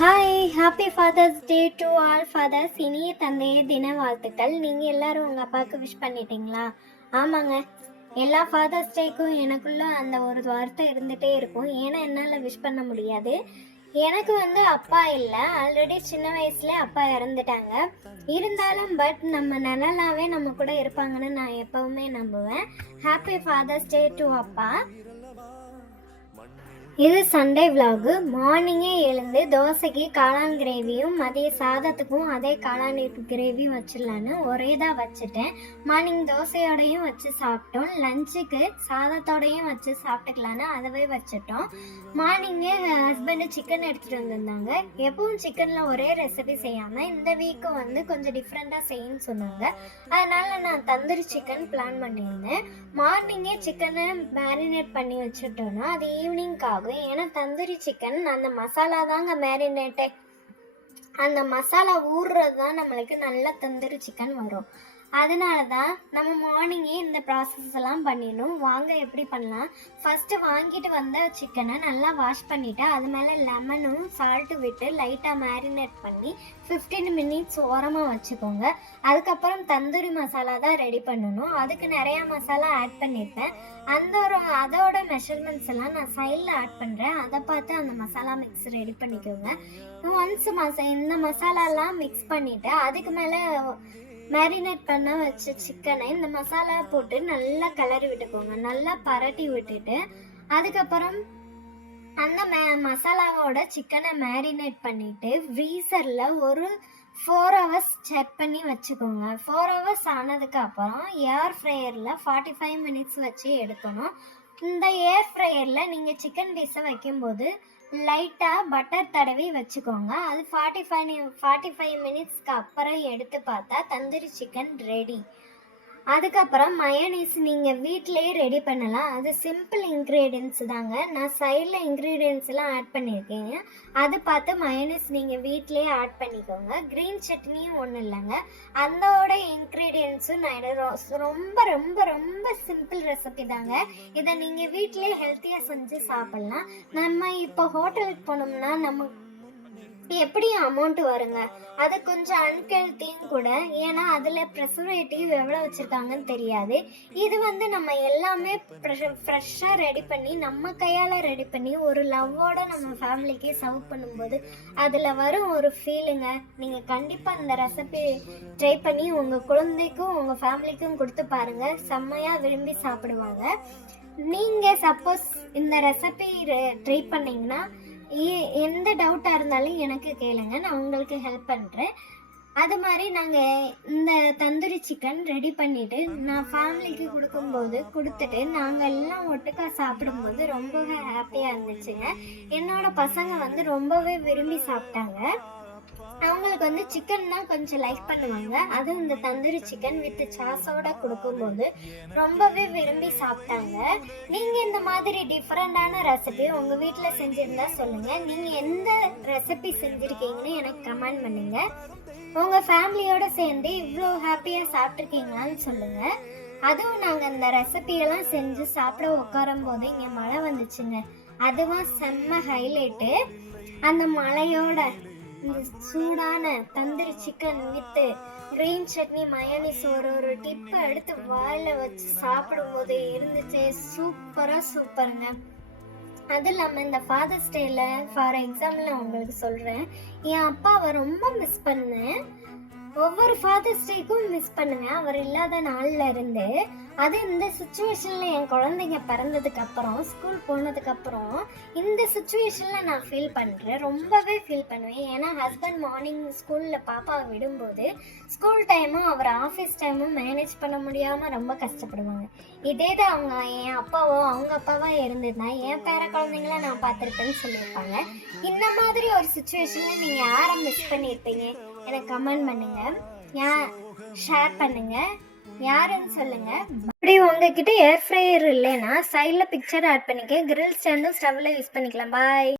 Hi, happy father's day to all fathers. இனிய தந்தைய தின வாழ்த்துக்கள். நீங்கள் எல்லாரும் உங்கள் அப்பாவுக்கு விஷ் பண்ணிட்டீங்களா? ஆமாங்க, எல்லா ஃபாதர்ஸ் டேக்கும் எனக்குள்ள அந்த ஒரு வார்த்தை இருந்துகிட்டே இருக்கும். ஏன்னா என்னால் விஷ் பண்ண முடியாது. எனக்கு அப்பா இல்லை, ஆல்ரெடி சின்ன வயசுல அப்பா இறந்துட்டாங்க. இருந்தாலும் நம்ம நல்லாவே நம்ம கூட இருப்பாங்கன்னு நான் எப்பவுமே நம்புவேன். ஹாப்பி ஃபாதர்ஸ் டே டு அப்பா. இது சண்டே விலாகு. மார்னிங்கே எழுந்து தோசைக்கு காளான் கிரேவியும் மதிய சாதத்துக்கும் அதே காளான் கிரேவியும் வச்சிடலான்னு ஒரே தான் வச்சுட்டேன். மார்னிங் தோசையோடையும் வச்சு சாப்பிட்டோம். லஞ்சுக்கு சாதத்தோடையும் வச்சு சாப்பிட்டுக்கலான்னு அதவே வச்சுட்டோம். மார்னிங்கே ஹஸ்பண்டு சிக்கன் எடுத்துகிட்டு வந்திருந்தாங்க. எப்பவும் சிக்கனில் ஒரே ரெசிபி செய்யாமல் இந்த வீக்கு கொஞ்சம் டிஃப்ரெண்ட்டாக செய்யணும்னு சொன்னாங்க. அதனால் நான் தந்தூரி சிக்கன் பிளான் பண்ணியிருந்தேன். மார்னிங்கே சிக்கனை மேரினேட் பண்ணி வச்சுட்டோன்னா அது ஈவினிங்க்கு ஆகும். ஏன்னா தந்தூரி சிக்கன் அந்த மசாலா தாங்க மேரினேட்டே. அந்த மசாலா ஊறுறது தான் நம்மளுக்கு நல்ல தந்தூரி சிக்கன் வரும். அதனால தான் நம்ம மார்னிங்கே இந்த ப்ராசஸ் எல்லாம் பண்ணிடணும். வாங்க எப்படி பண்ணலாம். ஃபஸ்ட்டு வாங்கிட்டு வந்த சிக்கனை நல்லா வாஷ் பண்ணிவிட்டு அது மேலே லெமனும் சால்ட்டு விட்டு லைட்டாக மேரினேட் பண்ணி 15 மினிட்ஸ் ஓரமாக வச்சுக்கோங்க. அதுக்கப்புறம் தந்தூரி மசாலா தான் ரெடி பண்ணணும். அதுக்கு நிறையா மசாலா ஆட் பண்ணியிருப்பேன். அதோட மெஷர்மெண்ட்ஸ் எல்லாம் நான் சைடில் ஆட் பண்ணுறேன். அதை பார்த்து அந்த மசாலா மிக்ஸ் ரெடி பண்ணிக்கோங்க. ஒன்ஸ் இந்த மசாலாலாம் மிக்ஸ் பண்ணிவிட்டு அதுக்கு மேலே மேரினேட் பண்ண வச்ச சிக்கனை இந்த மசாலா போட்டு நல்லா கிளறி விட்டுக்கோங்க. நல்லா பரட்டி விட்டுட்டு அதுக்கப்புறம் அந்த மசாலாவோட சிக்கனை மேரினேட் பண்ணிவிட்டு ஃப்ரீசரில் ஒரு 4 hours செக் பண்ணி வச்சுக்கோங்க. 4 hours ஆனதுக்கு அப்புறம் ஏர் ஃப்ரையரில் 45 minutes வச்சு எடுக்கணும். இந்த ஏர் ஃப்ரையரில் நீங்கள் சிக்கன் பீஸை வைக்கும்போது லைட்டாக பட்டர் தடவி வச்சுக்கோங்க. அது 45 மினிட்ஸ்க்கு அப்புறம் எடுத்து பார்த்தா தந்தூரி சிக்கன் ரெடி. அதுக்கப்புறம் மயோனீஸ் நீங்கள் வீட்டிலேயே ரெடி பண்ணலாம். அது சிம்பிள் இன்க்ரீடியன்ஸ் தாங்க. நான் சைடில் இன்க்ரீடியன்ஸ்லாம் ஆட் பண்ணியிருக்கேங்க. அது பார்த்து மயோனீஸ் நீங்கள் வீட்டிலேயே ஆட் பண்ணிக்கோங்க. க்ரீன் சட்னியும் ஒன்றும் இல்லைங்க. அதோட இன்க்ரீடியன்ஸும் நான் ரொம்ப ரொம்ப ரொம்ப சிம்பிள் ரெசிபி தாங்க. இதை நீங்கள் வீட்டிலேயே ஹெல்த்தியாக செஞ்சு சாப்பிட்லாம். நம்ம இப்போ ஹோட்டலுக்கு போனோம்னா நம்ம எப்படி அமௌண்ட் வருங்க. அது கொஞ்சம் அன்ஹெல்த்தியும் கூட. ஏன்னா அதில் ப்ரிசர்வேட்டிவ் எவ்வளோ வச்சுருக்காங்கன்னு தெரியாது. இது நம்ம எல்லாமே ஃப்ரெஷ்ஷாக ரெடி பண்ணி நம்ம கையால் ரெடி பண்ணி ஒரு லவ்வோட நம்ம ஃபேமிலிக்கு சர்வ் பண்ணும்போது அதில் வரும் ஒரு ஃபீலுங்க. நீங்கள் கண்டிப்பாக இந்த ரெசிபி ட்ரை பண்ணி உங்கள் குழந்தைக்கும் உங்கள் ஃபேமிலிக்கும் கொடுத்து பாருங்கள். செம்மையாக விரும்பி சாப்பிடுவாங்க. நீங்கள் சப்போஸ் இந்த ரெசிபி ட்ரை பண்ணிங்கன்னா எந்த டவுட்டாக இருந்தாலும் எனக்கு கேளுங்க, நான் உங்களுக்கு ஹெல்ப் பண்ணுறேன். அது மாதிரி நாங்கள் இந்த தந்தூரி சிக்கன் ரெடி பண்ணிவிட்டு நான் ஃபேமிலிக்கு கொடுத்துட்டு நாங்கள் எல்லாம் ஒட்டுக்கா சாப்பிடும்போது ரொம்பவே ஹாப்பியாக இருந்துச்சுங்க. என்னோடய பசங்க ரொம்பவே விரும்பி சாப்பிட்டாங்க. அவங்களுக்கு சிக்கன்னா கொஞ்சம் லைக் பண்ணுவாங்க. அதுவும் இந்த தந்தூரி சிக்கன் வித் சாஸோட கொடுக்கும்போது ரொம்பவே விரும்பி சாப்பிட்டாங்க. நீங்கள் இந்த மாதிரி டிஃப்ரெண்டான ரெசிபி உங்கள் வீட்டில் செஞ்சுருந்தா சொல்லுங்கள். நீங்கள் எந்த ரெசிபி செஞ்சுருக்கீங்கன்னு எனக்கு கமெண்ட் பண்ணுங்கள். உங்கள் ஃபேமிலியோடு சேர்ந்து இவ்வளோ ஹாப்பியாக சாப்பிட்ருக்கீங்களான்னு சொல்லுங்கள். அதுவும் நாங்கள் இந்த ரெசிபியெல்லாம் செஞ்சு சாப்பிட உட்காரும் போது இங்கே மழை வந்துச்சுங்க. அதுவும் செம்ம ஹைலைட்டு. அந்த மழையோட இந்த சூடான tandoori chicken with green chutney mayonnaise ஒரு டிப்பை எடுத்து வாயில் வச்சு சாப்பிடும்போது இருந்துச்சு சூப்பருங்க. அது இல்லாமல் இந்த ஃபாதர்ஸ் டேல ஃபார் எக்ஸாம்பிள் நான் உங்களுக்கு சொல்கிறேன். என் அப்பாவை ரொம்ப மிஸ் பண்ணேன். ஒவ்வொரு ஃபாதர்ஸ் டேக்கும் மிஸ் பண்ணுவேன் அவர் இல்லாத நாளில் இருந்து. அது இந்த சுச்சுவேஷனில் என் குழந்தைங்க பிறந்ததுக்கு அப்புறம் ஸ்கூல் போனதுக்கப்புறம் இந்த சுச்சுவேஷனில் நான் ஃபீல் பண்ணுறேன். ரொம்பவே ஃபீல் பண்ணுவேன். ஏன்னா ஹஸ்பண்ட் மார்னிங் ஸ்கூலில் பாப்பாவை விடும்போது ஸ்கூல் டைமும் அவர் ஆஃபீஸ் டைமும் மேனேஜ் பண்ண முடியாமல் ரொம்ப கஷ்டப்படுவாங்க. இதே தான் என் அவங்க அப்பாவோ இருந்ததுன்னா என் பேர குழந்தைங்கள நான் பார்த்துருப்பேன்னு சொல்லியிருப்பாங்க. இந்த மாதிரி ஒரு சுச்சுவேஷனில் நீங்கள் யாரை மிஸ் பண்ணியிருப்பீங்க எனக்கு கமெண்ட் பண்ணுங்க, ஷேர் பண்ணுங்க, யாருன்னு சொல்லுங்க. அப்படி உங்ககிட்ட ஏர் ஃப்ரையர் இல்லைன்னா சைடில் பிக்சர் ஆட் பண்ணிக்க. கிரில் ஸ்டாண்டும் ஸ்டவ்வில் யூஸ் பண்ணிக்கலாம். பாய்.